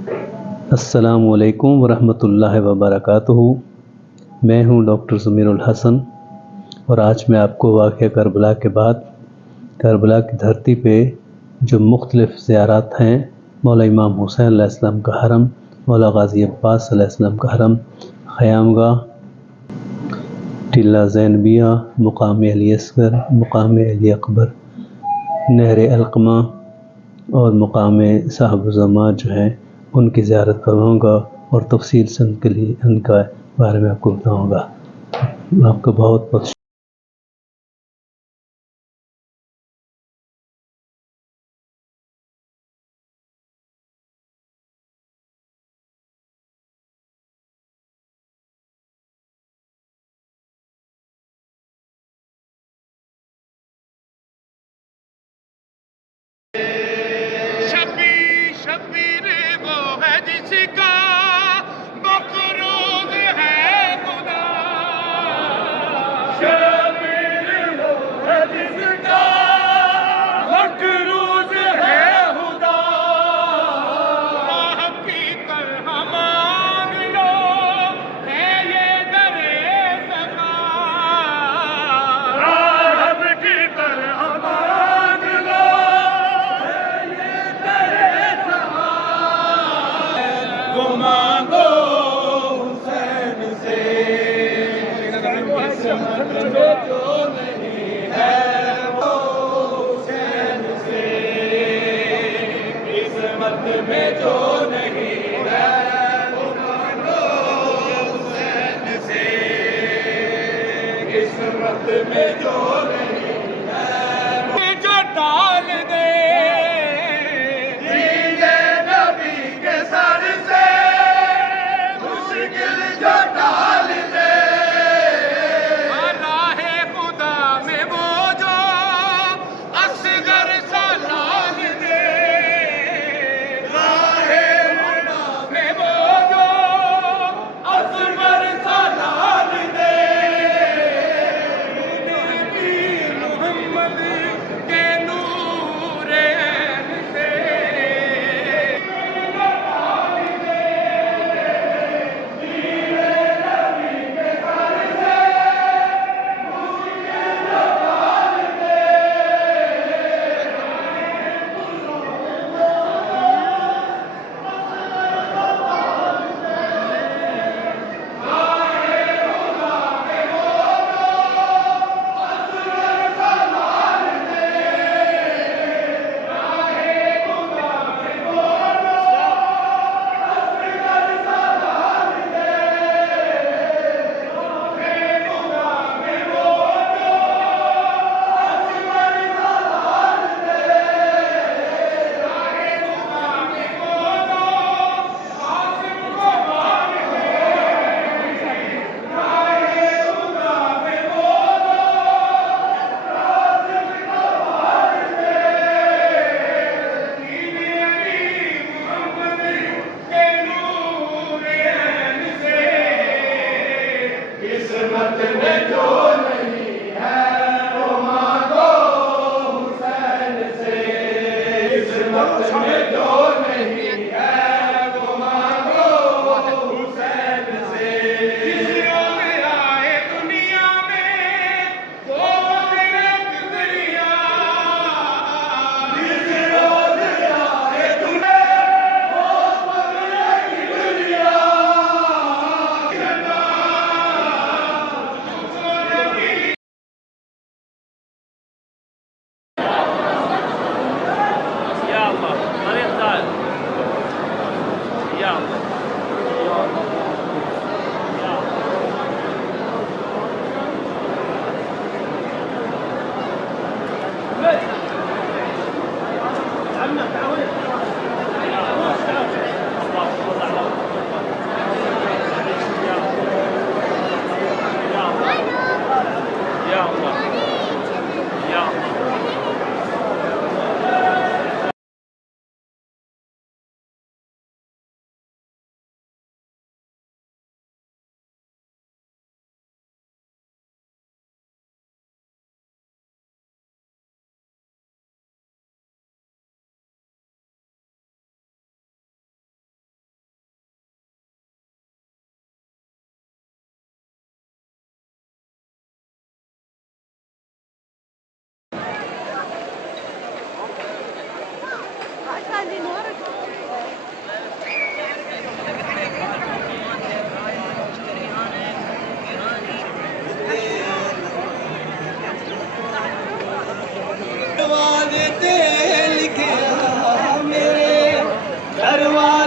अस्सलामुअलैकुम वरहमतुल्लाहि वबरकातुहू। मैं हूं डॉक्टर ज़मीरुल हसन और आज मैं आपको वाक़या करबला के बाद करबला की धरती पे जो मुख्तलिफ़ ज़ियारत हैं, मौला इमाम हुसैन अलैहिस्सलाम का हरम, मौला गाज़ी अब्बास अलैहिस्सलाम का हरम, ख़यामगाह, टिल्ला ज़ैनबिया, मुक़ाम अली असगर, मुक़ाम अली अकबर, नहर अलक़मा और मुक़ाम साहिब-उज़्ज़मा जो हैं उनकी ज़ियारत करवाऊँगा और तफ़सील से उनका बारे में आपको बताऊँगा। आपका बहुत बहुत शब्बीर शब्बीर वो है जिसका मक़रूज़ है खुदा। शब्बीर वो है जिसका मक़रूज़ है खुदा। राह की तरह मांग लो है ये दरे सफ़ा। राह की तरह मांग लो वो मांगो हुसैन से। किस्मत में जो नहीं है वो हुसैन से। किस्मत में जो नहीं है वो मांगो हुसैन से। किस्मत में जो नहीं है जो डाल दे दीने नबी के सर से। मुश्किल जो डाल दे राहे खुदा में वो जो असगर सा लाल दे। राहे खुदा में वो जो असगर सा लाल दे।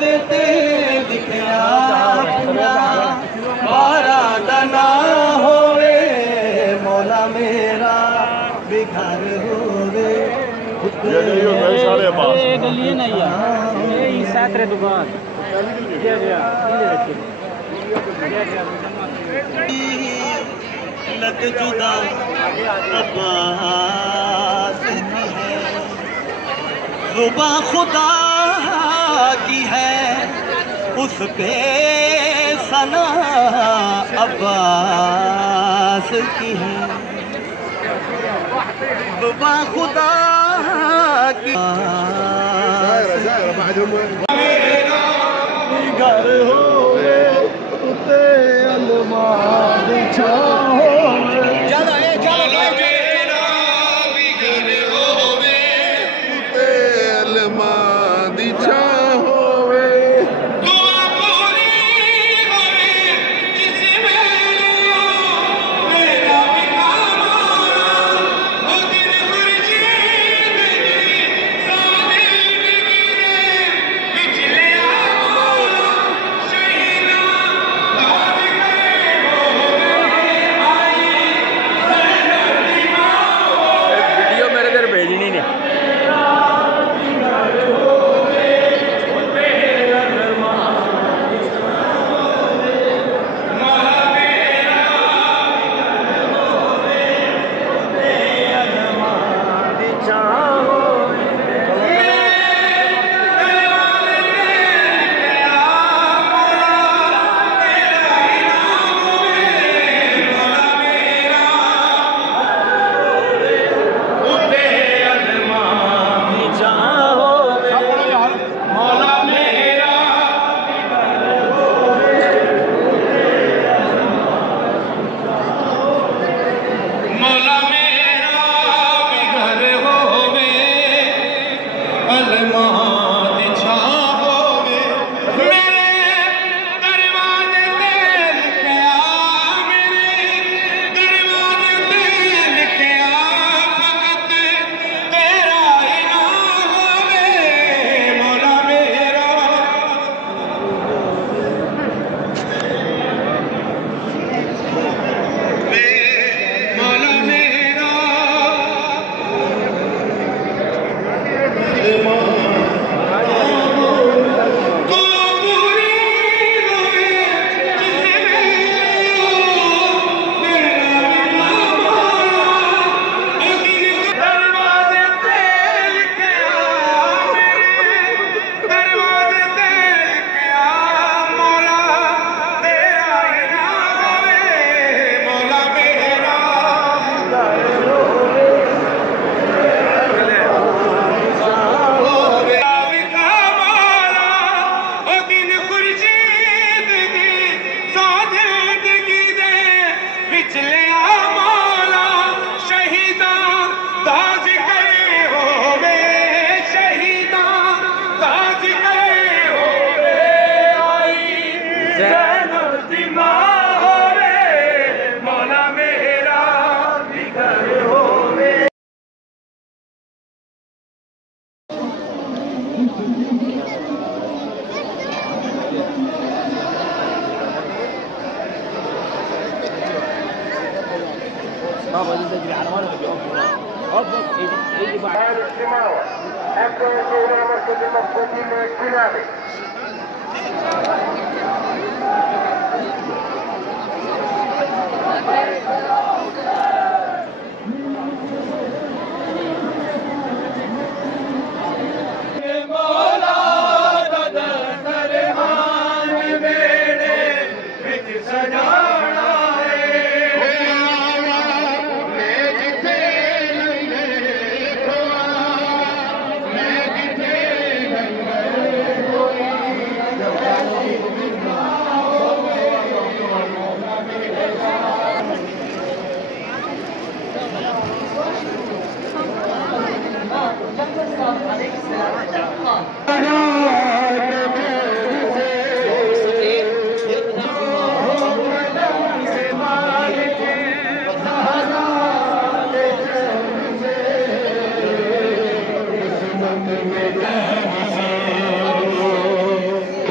देते दिखया मारा दना होवे मौला मेरा बिघर होवे गली नहीं है ये सातरे दुकान लत जुदा अब्बास की है जुबा खुदा की है उस पे सना अब्बास की है जुबा खुदा की घर होवे उते अलमाद छावे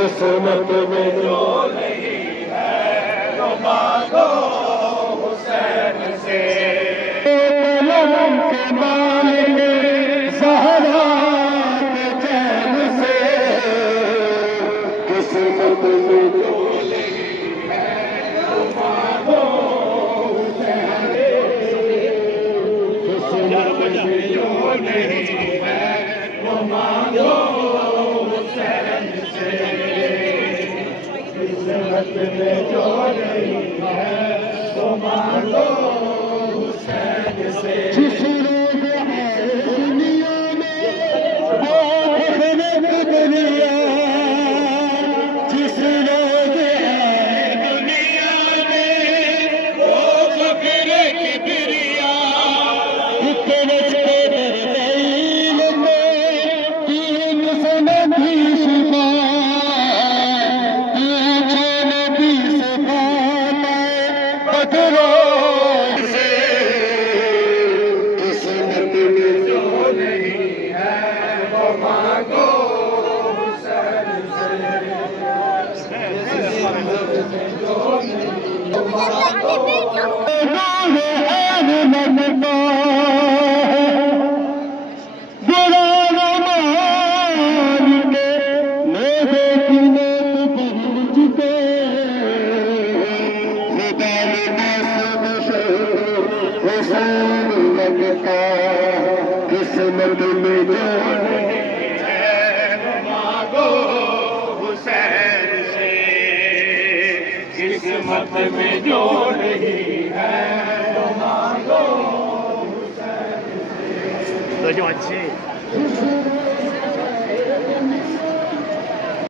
किस्मत में जो नहीं है तो मांगो हुसैन से। कलम के मालिक ज़हरा के चैन से, किस्मत में जो नहीं है तो मांगो हुसैन से। किस्मत में जो नहीं है तो मांगो हुसैन से। किस्मत में जो नहीं है तो मांगो हुसैन से। जिस रोज़ है दुनिया में वो खफरत दुनिया, जिस रोज़ है दुनिया में वो खफरत दुनिया, एक रस्ते दरदैन में तीन सनदी शिफा, पीछे नबी से पाना बदरों से। किस्मत में जो नहीं है वो मांगो हुसैन से। किस्मत में जो नहीं तो मांगो किस्मत में जो नहीं है वो मांगो हुसैन से। किस्मत में जो नहीं है तो मांगो हुसैन से।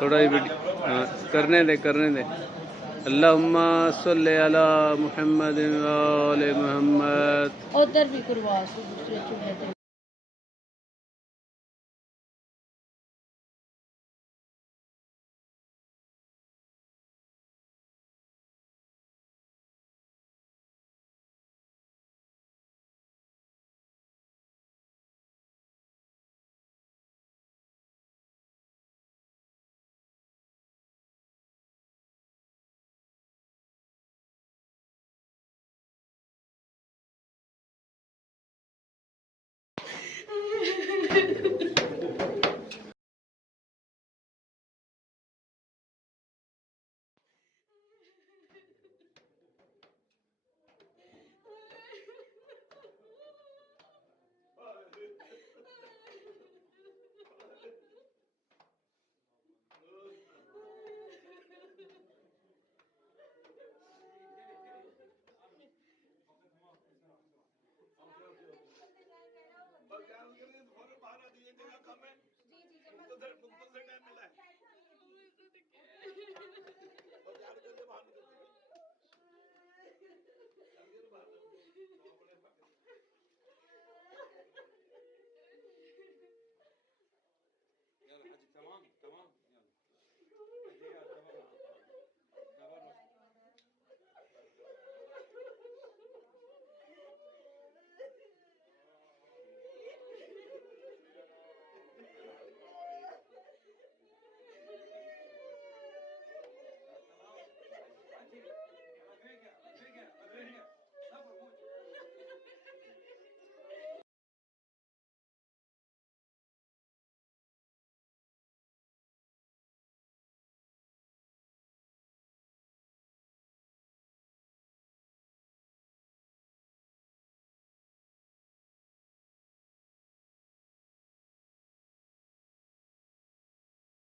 थोड़ा ही करने दे अल्लाहुम्मा सल्ले अला मुहम्मद व आले मुहम्मद। उधर भी करवा दूसरे चूल्हे पे